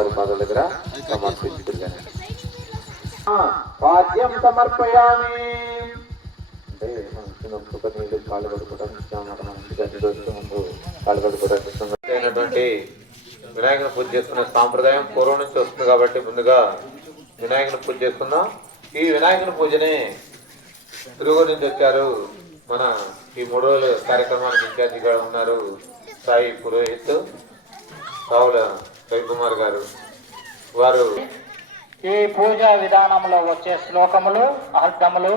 అమ్మవారి పాదాల దగ్గర సమర్పించుకుంటాను. పాద్యం సమర్పయామి అంటే మనకు నీళ్ళు కాళ్ళు కడుకోవడానికి ముందు కాళ్ళు కడుకోవడానికి వినాయకుని పూజ చేసుకునే సాంప్రదాయం పూర్వం నుంచి వస్తుంది. కాబట్టి ముందుగా వినాయకుని పూజ చేసుకుందాం. ఈ వినాయకుని పూజని తిరుగు నుంచి వచ్చారు. మన ఈ 3 రోజుల కార్యక్రమానికి ఇన్ఛార్జిగా ఉన్నారు సాయి పురోహిత్ రావుల రవికుమార్ గారు. వారు ఈ పూజా విధానంలో వచ్చే శ్లోకములు, అర్థములు,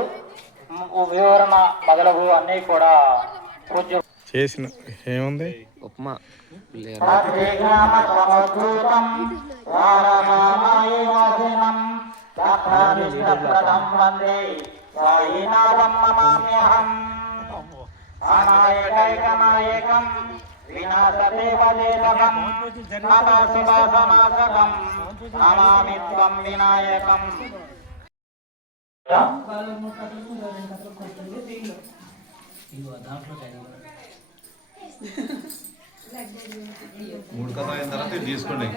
వివరణ మొదలగు అన్నీ కూడా పూజ చేసిన ఏముంది ఉప్మా నాయకం వినాశదేవదేవకం ఆకాశవాసనాశకం నమామి త్వం వినాయకం. మూడు కథ అయిన తర్వాత తీసుకోండి.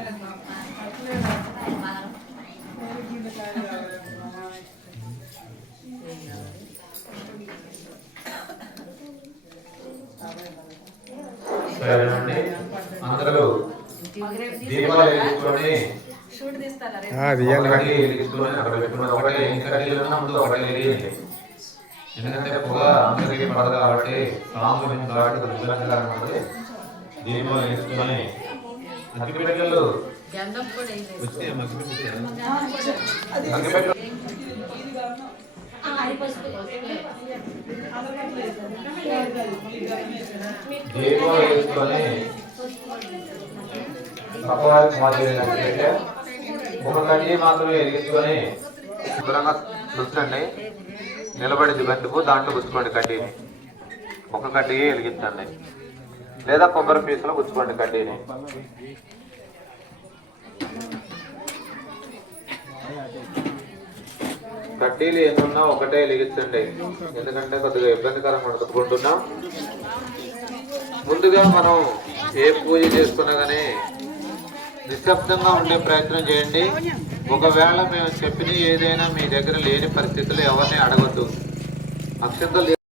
అందరూ దీపాలు వెలిగించుకొని ఎందుకంటే పొగ అందరికీ పడదు కాబట్టి సాంగ్ కాబట్టి ఉంటుంది. దీపాలు వెలిగించుకొని అగ్గిపెట్టెలు వచ్చి దీపం వేసుకొని అమ్మవారికి మాత్రమే ఒక కడ్డీ మాత్రమే వెలిగించుకొని శుభ్రంగా గుర్తండి. నిలబడి గంటుకు దాంట్లో గుచ్చుకోండి కడ్డీని. ఒక కడ్డీ వెలిగించండి, లేదా కొబ్బరి పీసులో గుచ్చుకోండి కడ్డీని. కడ్డీలు ఏమున్నా ఒకటే వెలిగించండి, ఎందుకంటే కొద్దిగా ఇబ్బందికరంగా అనుకుంటున్నాం. ముందుగా మనం ఏ పూజ చేసుకున్నా కానీ నిశ్శబ్దంగా ఉండే ప్రయత్నం చేయండి. ఒకవేళ మేము చెప్పిన ఏదైనా మీ దగ్గర లేని పరిస్థితుల్లో ఎవరిని అడగద్దు. అక్షంతలు